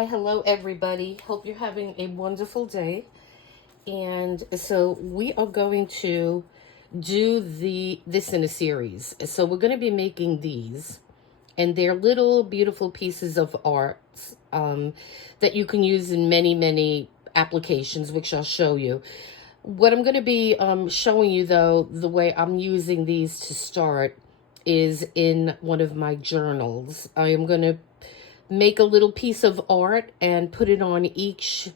Why, hello everybody. Hope you're having a wonderful day. And so we are going to do this in a series. So we're going to be making these, and they're little beautiful pieces of art that you can use in many applications, which I'll show you. What I'm going to be showing you, though, the way I'm using these to start is in one of my journals. I am going to make a little piece of art and put it on each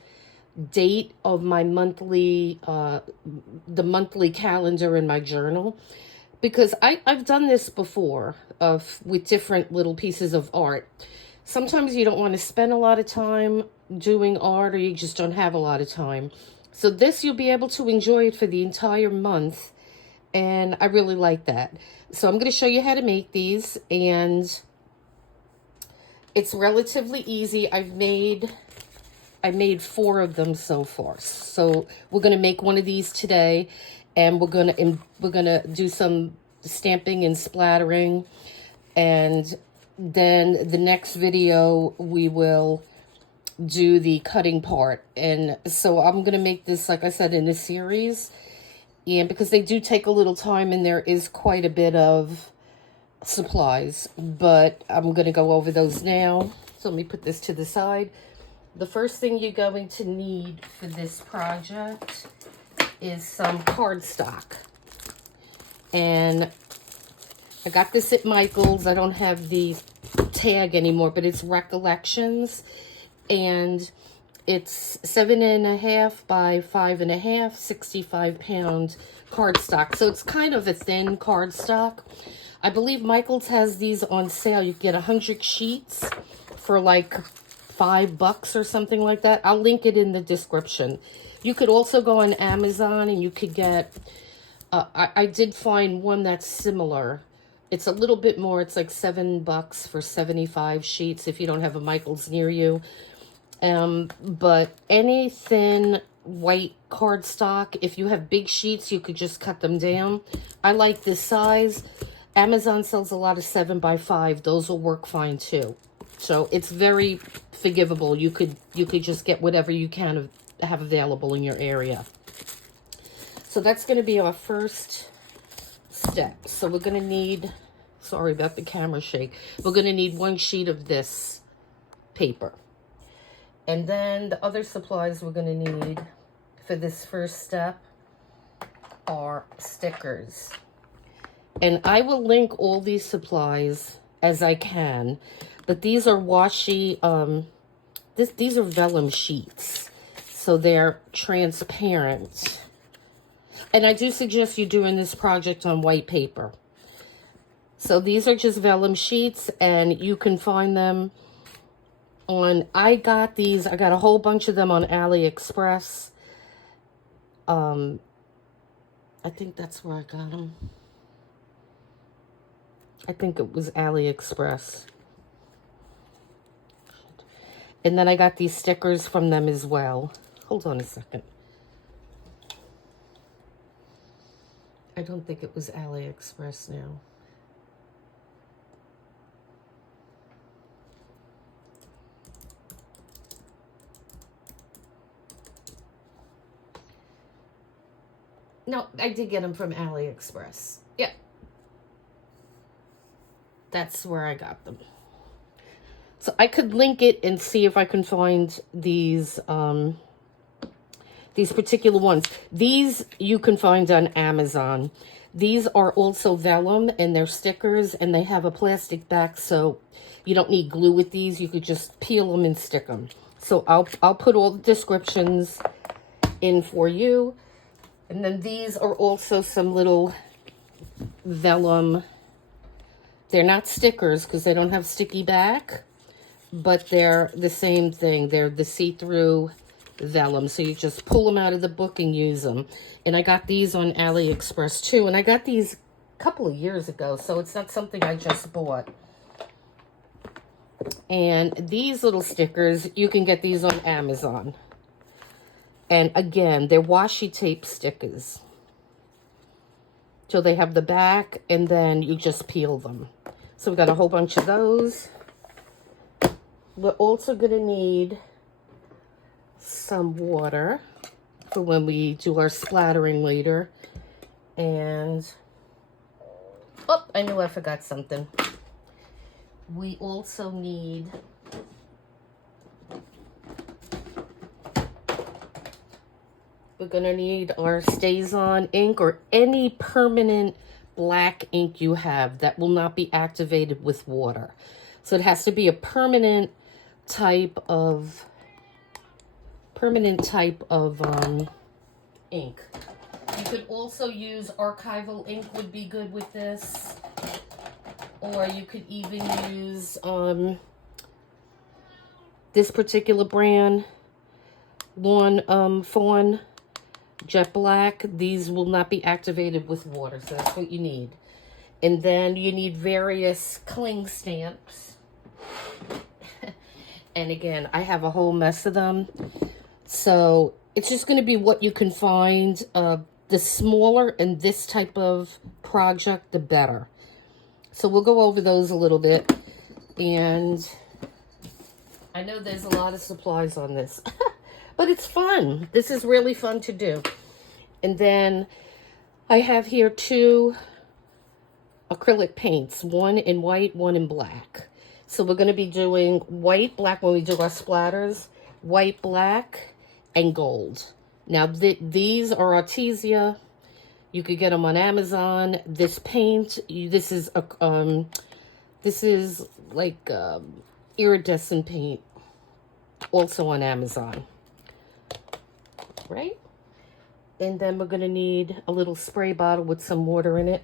date of my monthly, the monthly calendar in my journal. Because I've done this before with different little pieces of art. Sometimes you don't want to spend a lot of time doing art, or you just don't have a lot of time. So this, you'll be able to enjoy it for the entire month. And I really like that. So I'm going to show you how to make these, and it's relatively easy. I made 4 of them so far. So we're going to make one of these today, and we're going to do some stamping and splattering, and then the next video we will do the cutting part. And so I'm going to make this, like I said, in a series, and because they do take a little time and there is quite a bit of supplies, but I'm going to go over those now. So let me put this to the side. The first thing you're going to need for this project is some cardstock. And I got this at Michael's. I don't have the tag anymore, but it's Recollections. And it's 7.5 by 5.5, 65-pound cardstock. So it's kind of a thin cardstock. I believe Michael's has these on sale. You get 100 sheets for like $5 or something like that. I'll link it in the description. You could also go on Amazon and you could get, I did find one that's similar. It's a little bit more. It's like $7 for 75 sheets if you don't have a Michael's near you. But any thin white cardstock, if you have big sheets, you could just cut them down. I like this size. Amazon sells a lot of 7 by 5. Those will work fine too. So it's very forgivable. You could just get whatever you can have available in your area. So that's going to be our first step. So we're going to need, sorry about the camera shake. We're going to need 1 sheet of this paper. And then the other supplies we're going to need for this first step are stickers. And I will link all these supplies as I can. But these are washi, these are vellum sheets. So they're transparent. And I do suggest you doing this project on white paper. So these are just vellum sheets, and you can find them on, I got a whole bunch of them on AliExpress. I think that's where I got them. I think it was AliExpress. And then I got these stickers from them as well. Hold on a second. I don't think it was AliExpress now. No, I did get them from AliExpress. Yeah. That's where I got them. So I could link it and see if I can find these particular ones. These you can find on Amazon. These are also vellum, and they're stickers, and they have a plastic back, so you don't need glue with these. You could just peel them and stick them. So I'll put all the descriptions in for you. And then these are also some little vellum. They're not stickers because they don't have sticky back, but they're the same thing. They're the see-through vellum. So you just pull them out of the book and use them. And I got these on AliExpress too. And I got these a couple of years ago, so it's not something I just bought. And these little stickers, you can get these on Amazon. And again, they're washi tape stickers. So they have the back, and then you just peel them. So we got a whole bunch of those. We're also going to need some water for when we do our splattering later. And, oh, I knew I forgot something. We also need we're going to need our StazOn ink or any permanent black ink you have that will not be activated with water. So it has to be a permanent type of ink. You could also use archival ink would be good with this. Or you could even use this particular brand, Fawn Jet Black. These will not be activated with water, so that's what you need. And then you need various cling stamps. And again, I have a whole mess of them. So it's just going to be what you can find. The smaller in this type of project, the better. So we'll go over those a little bit. And I know there's a lot of supplies on this, but it's fun. This is really fun to do. And then I have here 2 acrylic paints, one in white, one in black. So we're going to be doing white, black when we do our splatters, white, black, and gold. Now these are Artesia. You could get them on Amazon. This paint, this is like iridescent paint, also on Amazon, right? And then we're gonna need a little spray bottle with some water in it.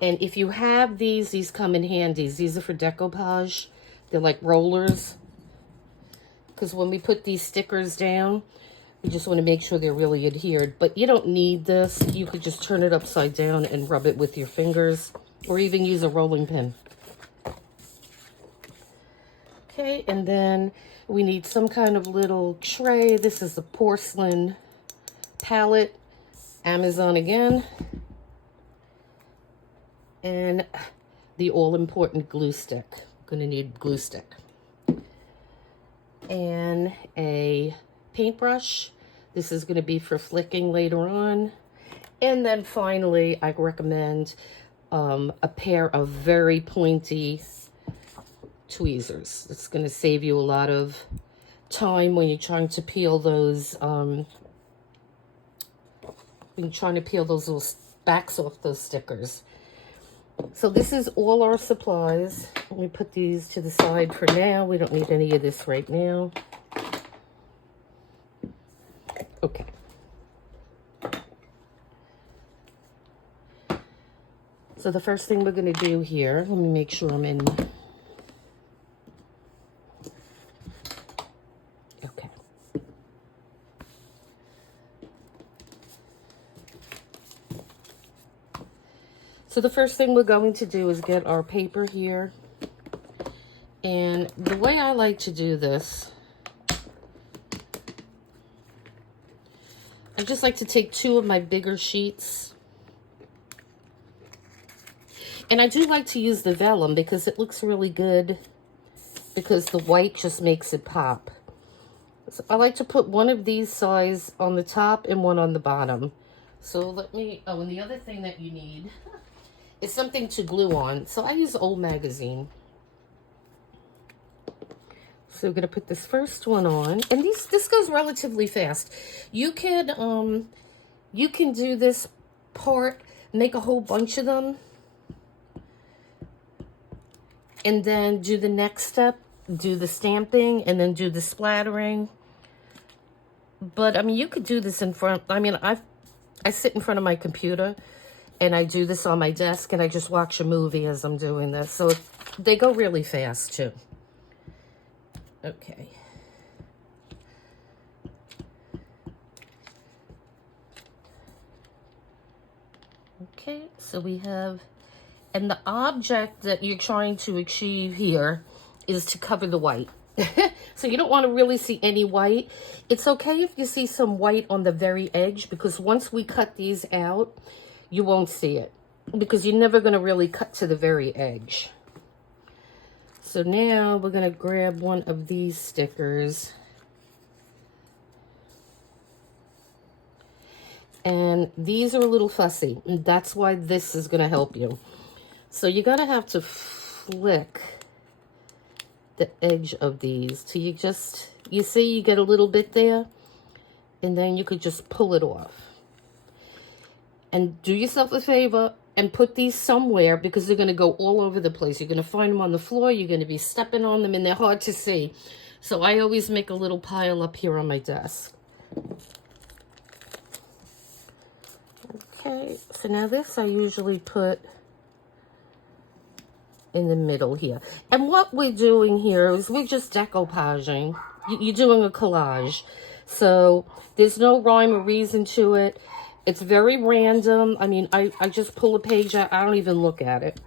And if you have these come in handy. These are for decoupage. They're like rollers. Because when we put these stickers down, you just want to make sure they're really adhered. But you don't need this. You could just turn it upside down and rub it with your fingers. Or even use a rolling pin. Okay, and then we need some kind of little tray. This is a porcelain palette. Amazon again. And the all-important glue stick. I'm going to need glue stick. And a paintbrush. This is going to be for flicking later on. And then finally, I recommend a pair of very pointy tweezers. It's going to save you a lot of time when you're trying to peel those, little backs off those stickers. So this is all our supplies. Let me put these to the side for now. We don't need any of this right now. Okay. So the first thing we're going to do here, let me make sure I'm in. Okay. So the first thing we're going to do is get our paper here. And the way I like to do this, I just like to take 2 of my bigger sheets. And I do like to use the vellum because it looks really good, because the white just makes it pop. So I like to put one of these size on the top and one on the bottom. So let me, oh, and the other thing that you need is something to glue on. So I use old magazine. So we're going to put this first one on. And this goes relatively fast. You can do this part, make a whole bunch of them, and then do the next step, do the stamping, and then do the splattering. But, I mean, you could do this in front. I mean, I sit in front of my computer, and I do this on my desk, and I just watch a movie as I'm doing this. So they go really fast, too. Okay. Okay, so we have, and the object that you're trying to achieve here is to cover the white. So you don't want to really see any white. It's okay if you see some white on the very edge, because once we cut these out, you won't see it, because you're never going to really cut to the very edge. So now we're going to grab one of these stickers. And these are a little fussy, and that's why this is going to help you. So you're going to have to flick the edge of these till you see you get a little bit there, and then you could just pull it off. And do yourself a favor and put these somewhere, because they're going to go all over the place. You're going to find them on the floor, you're going to be stepping on them, and they're hard to see. So I always make a little pile up here on my desk. Okay, so now this I usually put in the middle here. And what we're doing here is we're just decoupaging. You're doing a collage. So there's no rhyme or reason to it. It's very random. I mean, I just pull a page out. I don't even look at it.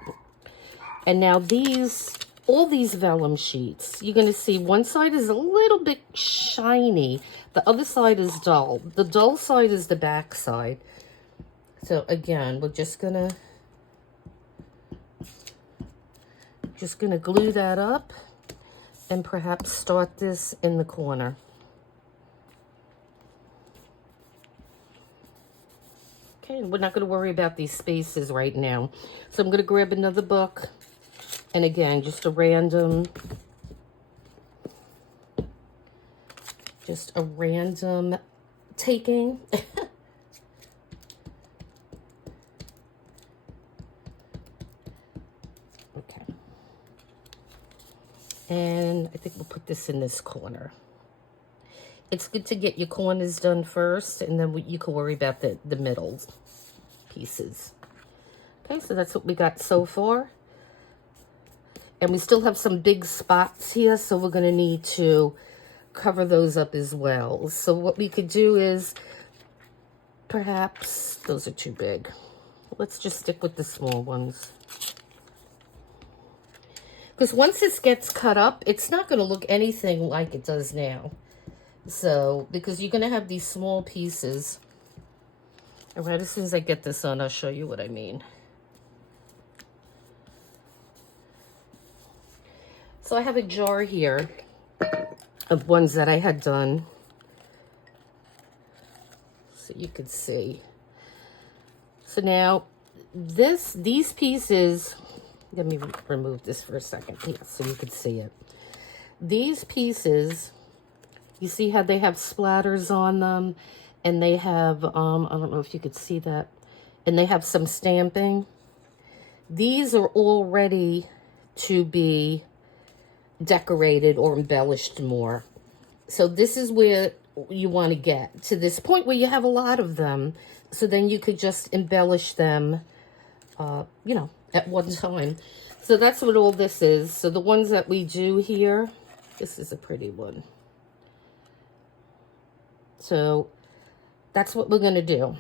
And now all these vellum sheets, you're going to see one side is a little bit shiny. The other side is dull. The dull side is the back side. So again, we're just gonna glue that up and perhaps start this in the corner. Okay, we're not going to worry about these spaces right now. So I'm going to grab another book, and again, just a random taking. Okay. And I think we'll put this in this corner. It's good to get your corners done first, and then you can worry about the middle pieces. Okay, so that's what we got so far. And we still have some big spots here, so we're going to need to cover those up as well. So what we could do is, perhaps, those are too big. Let's just stick with the small ones. Because once this gets cut up, it's not going to look anything like it does now. So, because you're going to have these small pieces. All right, as soon as I get this on, I'll show you what I mean. So I have a jar here of ones that I had done. So you can see. So now, these pieces, let me remove this for a second. Yeah, so you can see it. These pieces, you see how they have splatters on them, and they have, I don't know if you could see that, and they have some stamping. These are all ready to be decorated or embellished more. So this is where you want to get, to this point where you have a lot of them, so then you could just embellish them, you know, at one time. So that's what all this is. So the ones that we do here, this is a pretty one. So that's what we're going to do.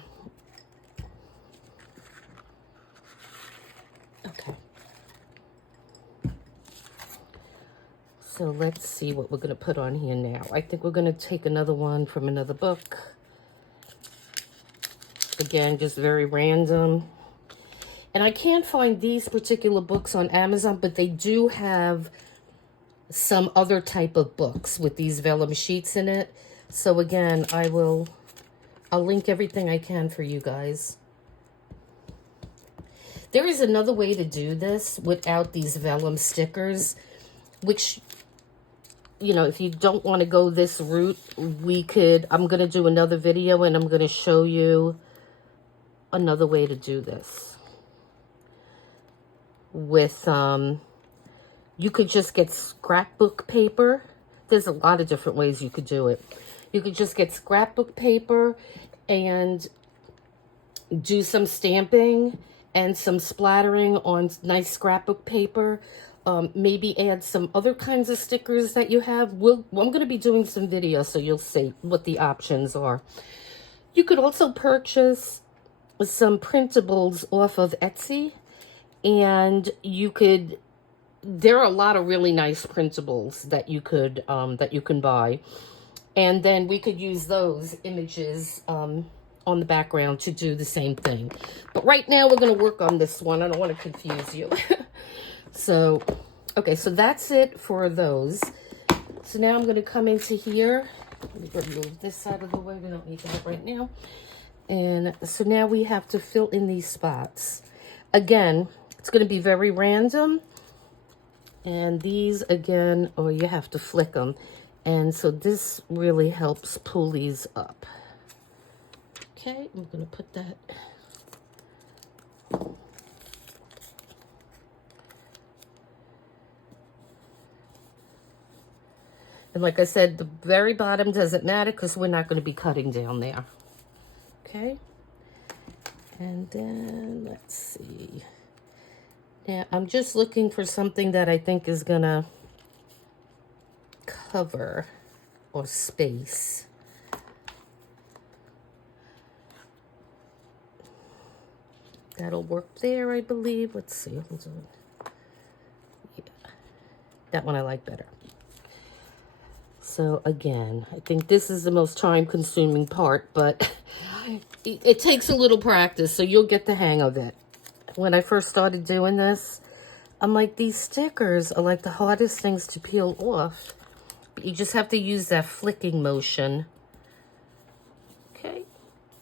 Okay. So let's see what we're going to put on here now. I think we're going to take another one from another book. Again, just very random. And I can't find these particular books on Amazon, but they do have some other type of books with these vellum sheets in it. So again, I'll link everything I can for you guys. There is another way to do this without these vellum stickers, which, you know, if you don't want to go this route, I'm going to do another video and I'm going to show you another way to do this. With, you could just get scrapbook paper. There's a lot of different ways you could do it. You could just get scrapbook paper and do some stamping and some splattering on nice scrapbook paper. Maybe add some other kinds of stickers that you have. I'm going to be doing some videos, so you'll see what the options are. You could also purchase some printables off of Etsy, and there are a lot of really nice printables that you can buy. And then we could use those images on the background to do the same thing. But right now we're going to work on this one. I don't want to confuse you. So Okay, so that's it for those. So now I'm going to come into here. Let me remove this side of the way. We don't need that right now. And so now we have to fill in these spots. Again, it's going to be very random. And these, again, or you have to flick them. And so this really helps pull these up. Okay, I'm going to put that. And like I said, the very bottom doesn't matter because we're not going to be cutting down there. Okay. And then, let's see. Now, I'm just looking for something that I think is going to cover or space. That'll work there, I believe. Let's see. Hold on. Yeah. That one I like better. So again, I think this is the most time-consuming part, but it takes a little practice, so you'll get the hang of it. When I first started doing this, I'm like, these stickers are like the hardest things to peel off. But you just have to use that flicking motion. Okay,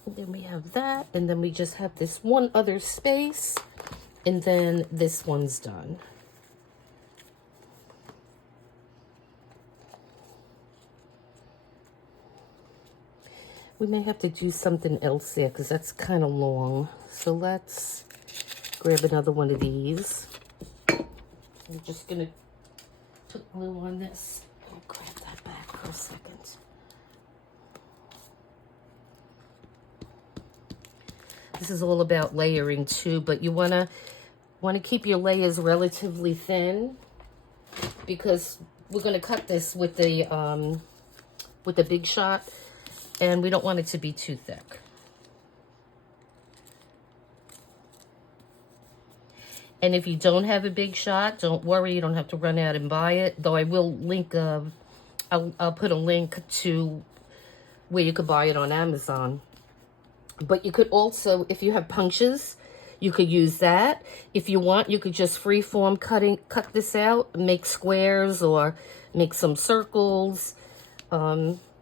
and then we have that, and then we just have this one other space, and then this one's done. We may have to do something else there because that's kind of long. So let's grab another one of these. I'm just going to put glue on this. I'll grab that back for a second. This is all about layering too, but you want to keep your layers relatively thin because we're going to cut this with the Big Shot. And we don't want it to be too thick. And if you don't have a Big Shot, don't worry, you don't have to run out and buy it. Though I will link, I'll put a link to where you could buy it on Amazon. But you could also, if you have punches, you could use that. If you want, you could just freeform cut this out, make squares or make some circles.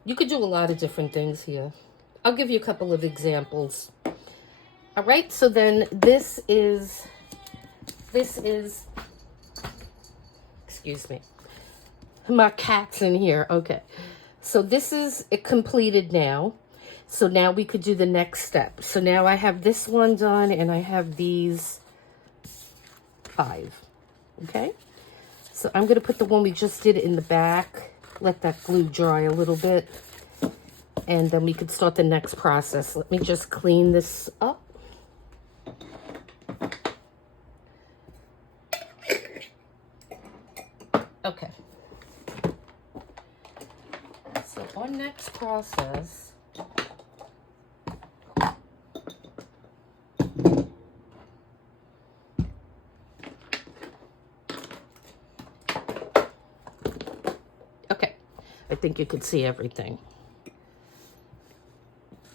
You could do a lot of different things here. I'll give you a couple of examples. All right, so then this is, excuse me, my cat's in here. Okay, so this is it completed now. So now we could do the next step. So now I have this one done and I have these 5, okay? So I'm gonna put the one we just did in the back. Let that glue dry a little bit, and then we could start the next process. Let me just clean this up. Okay. So our next process, I think you could see everything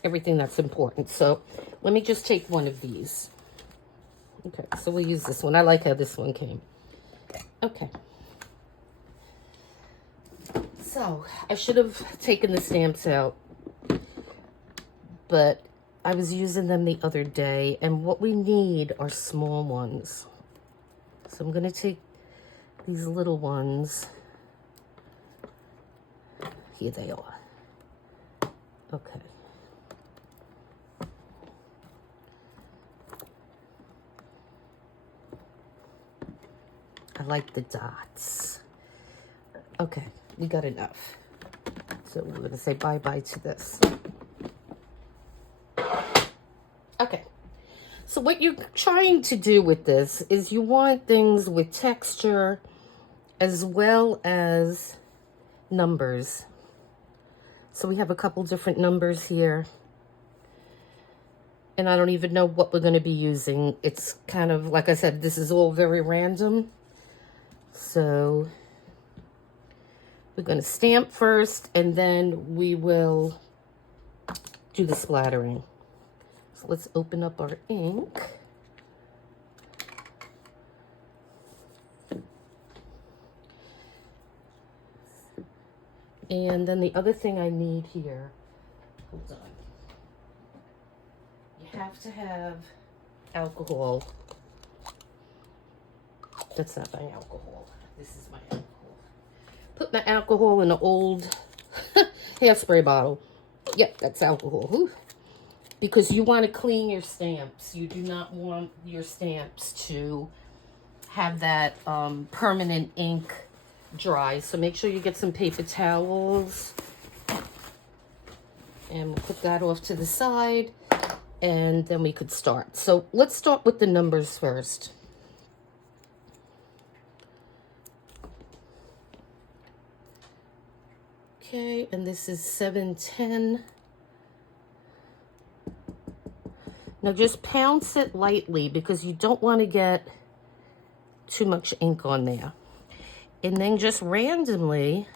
that's important. So let me just take one of these. Okay, so we'll use this one. I like how this one came. Okay. So I should have taken the stamps out, but I was using them the other day, and what we need are small ones. So I'm going to take these little ones. Here they are. Okay. I like the dots. Okay, we got enough. So we're going to say bye-bye to this. Okay. So what you're trying to do with this is you want things with texture as well as numbers. So we have a couple different numbers here. And I don't even know what we're going to be using. It's kind of, like I said, this is all very random. So we're going to stamp first, and then we will do the splattering. So let's open up our ink. And then the other thing I need here, hold on. You have to have alcohol. That's not my alcohol. This is my alcohol. Put my alcohol in an old hairspray bottle. Yep, that's alcohol. Whew. Because you want to clean your stamps. You do not want your stamps to have that permanent ink dry. So make sure you get some paper towels. And we'll put that off to the side. And then we could start. So let's start with the numbers first. Okay, and this is 710. Now just pounce it lightly because you don't want to get too much ink on there. And then just randomly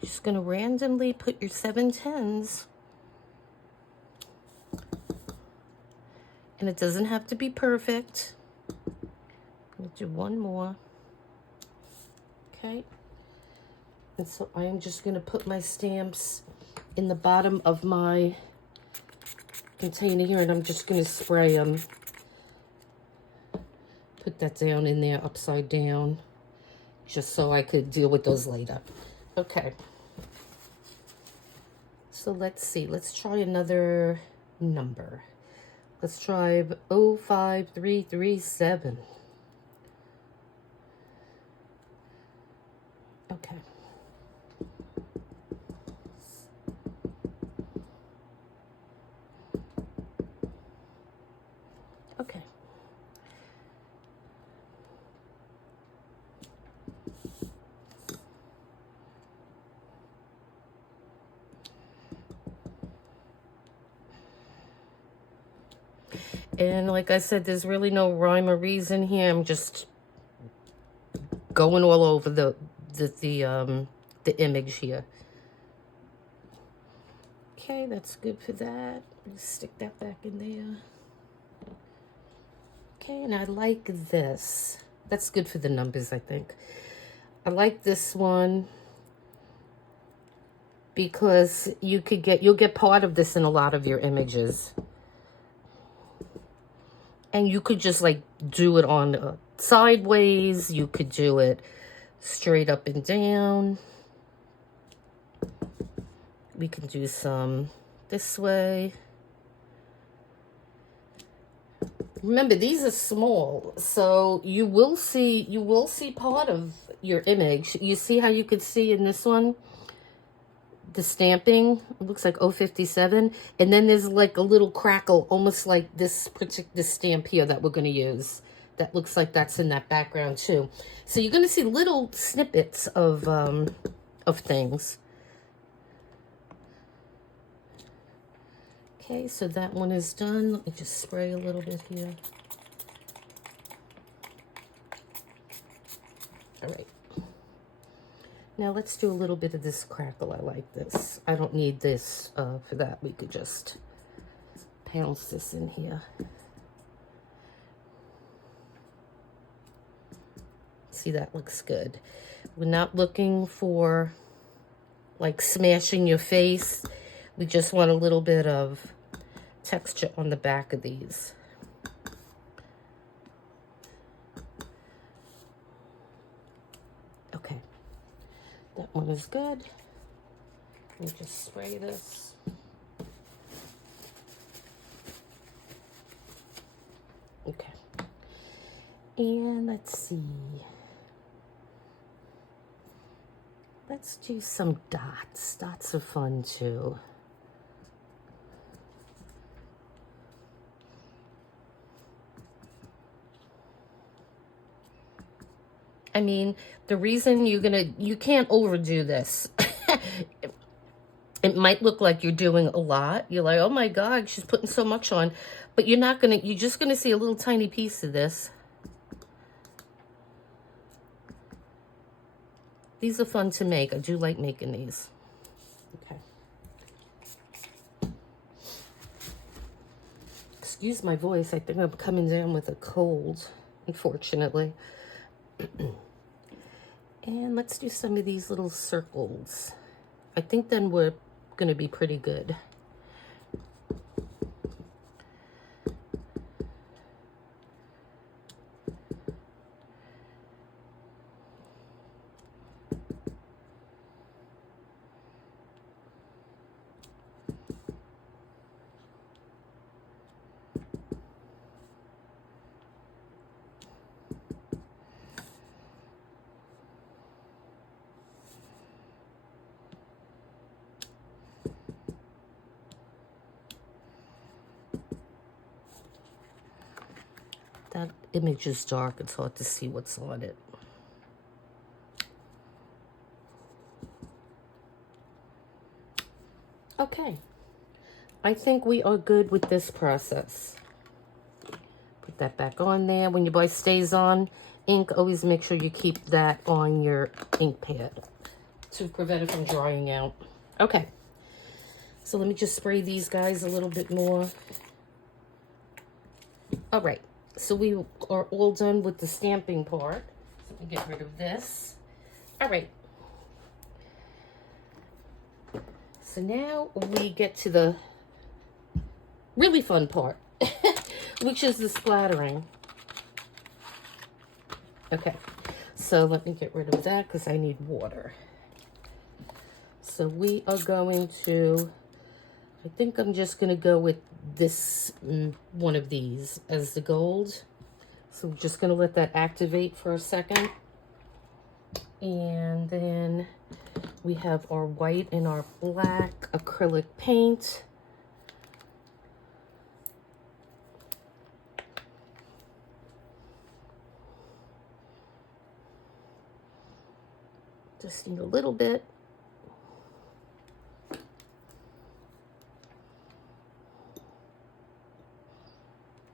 just going to randomly put your 710s. And it doesn't have to be perfect. I'll do one more. Okay. And so I am just going to put my stamps in the bottom of my container here, and I'm just going to spray them. Put that down in there upside down, just so I could deal with those later. Okay. So let's see. Let's try another number. Let's try 05337. Okay. Okay. And like I said, there's really no rhyme or reason here. I'm just going all over the image here. Okay, that's good for that. Stick that back in there. Okay, and I like this. That's good for the numbers, I think. I like this one because you'll get part of this in a lot of your images. And you could just like do it on sideways. You could do it straight up and down. We can do some this way. Remember, these are small, so you will see part of your image. You see how you could see in this one, the stamping, it looks like 057, and then there's like a little crackle, almost like this stamp here that we're going to use. That looks like that's in that background too. So you're going to see little snippets of things. Okay, so that one is done. Let me just spray a little bit here. All right. Now let's do a little bit of this crackle. I like this. I don't need this for that. We could just pounce this in here. See, that looks good. We're not looking for like smashing your face. We just want a little bit of texture on the back of these. Okay. That one is good. Let me just spray this. Okay. And let's see. Let's do some dots. Dots are fun too. I mean, the reason you can't overdo this. It might look like you're doing a lot. You're like, oh my God, she's putting so much on. But you're just gonna see a little tiny piece of this. These are fun to make. I do like making these. Okay. Excuse my voice. I think I'm coming down with a cold, unfortunately. And let's do some of these little circles. I think then we're going to be pretty good. That image is dark. It's hard to see what's on it. Okay. I think we are good with this process. Put that back on there. When your boy stays on ink, always make sure you keep that on your ink pad to prevent it from drying out. Okay. So let me just spray these guys a little bit more. All right. So we are all done with the stamping part. So let me get rid of this. All right. So now we get to the really fun part, which is the splattering. Okay. So let me get rid of that because I need water. So we are going to, I think I'm just going to go with this one of these as the gold. So I'm just going to let that activate for a second. And then we have our white and our black acrylic paint. Just need a little bit.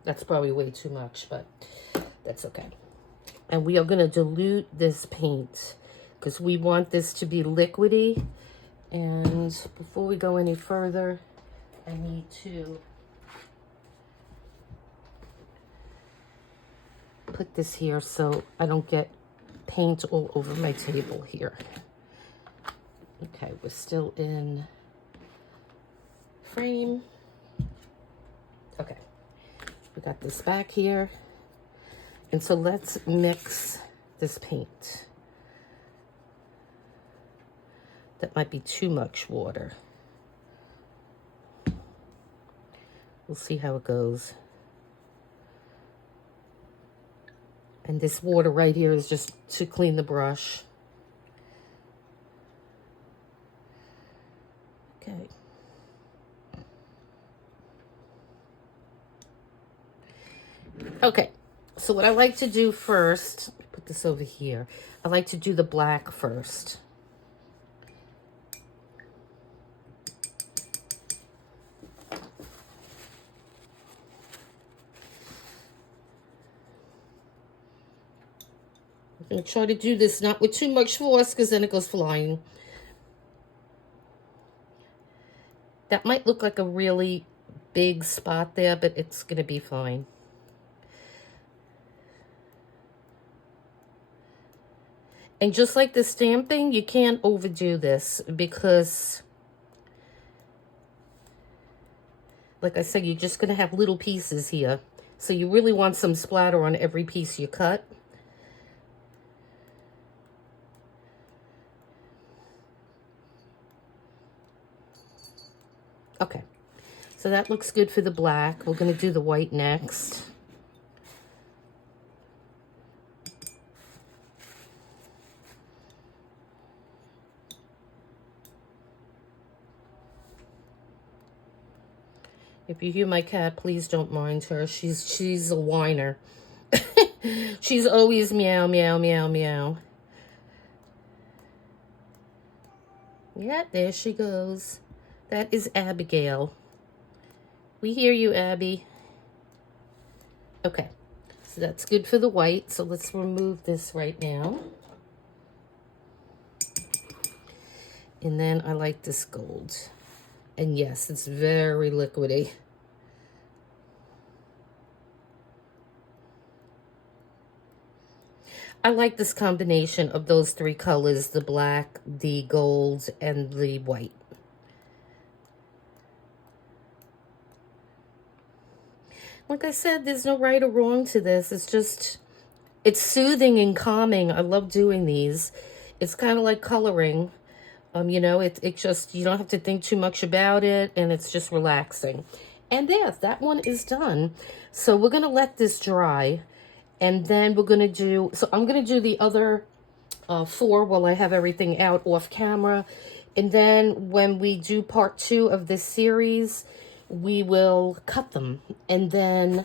That's probably way too much, but that's okay. And we are going to dilute this paint because we want this to be liquidy. And before we go any further, I need to put this here so I don't get paint all over my table here. Okay, we're still in frame. Okay. We got this back here. And so let's mix this paint. That might be too much water. We'll see how it goes. And this water right here is just to clean the brush. Okay. Okay, so what I like to do first, put this over here. I like to do the black first. I'm going to try to do this not with too much force because then it goes flying. That might look like a really big spot there, but it's going to be fine. And just like the stamping, you can't overdo this because, like I said, you're just going to have little pieces here. So you really want some splatter on every piece you cut. Okay, so that looks good for the black. We're going to do the white next. If you hear my cat, please don't mind her. She's a whiner. She's always meow, meow, meow, meow. Yeah, there she goes. That is Abigail. We hear you, Abby. Okay, so that's good for the white. So let's remove this right now. And then I like this gold. And yes, it's very liquidy. I like this combination of those three colors, the black, the gold, and the white. Like I said, there's no right or wrong to this. It's just, it's soothing and calming. I love doing these. It's kind of like coloring. You know, it just, you don't have to think too much about it, and it's just relaxing. And there, that one is done. So we're going to let this dry, and then we're going to do, so I'm going to do the other 4 while I have everything out off camera. And then when we do part 2 of this series, we will cut them, and then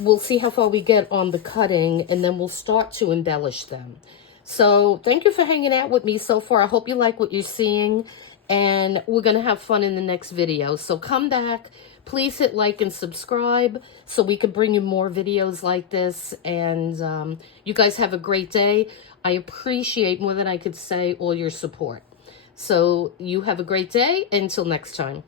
we'll see how far we get on the cutting, and then we'll start to embellish them. So thank you for hanging out with me so far. I hope you like what you're seeing, and we're going to have fun in the next video. So come back. Please hit like and subscribe so we can bring you more videos like this. And you guys have a great day. I appreciate, more than I could say, all your support. So you have a great day. Until next time.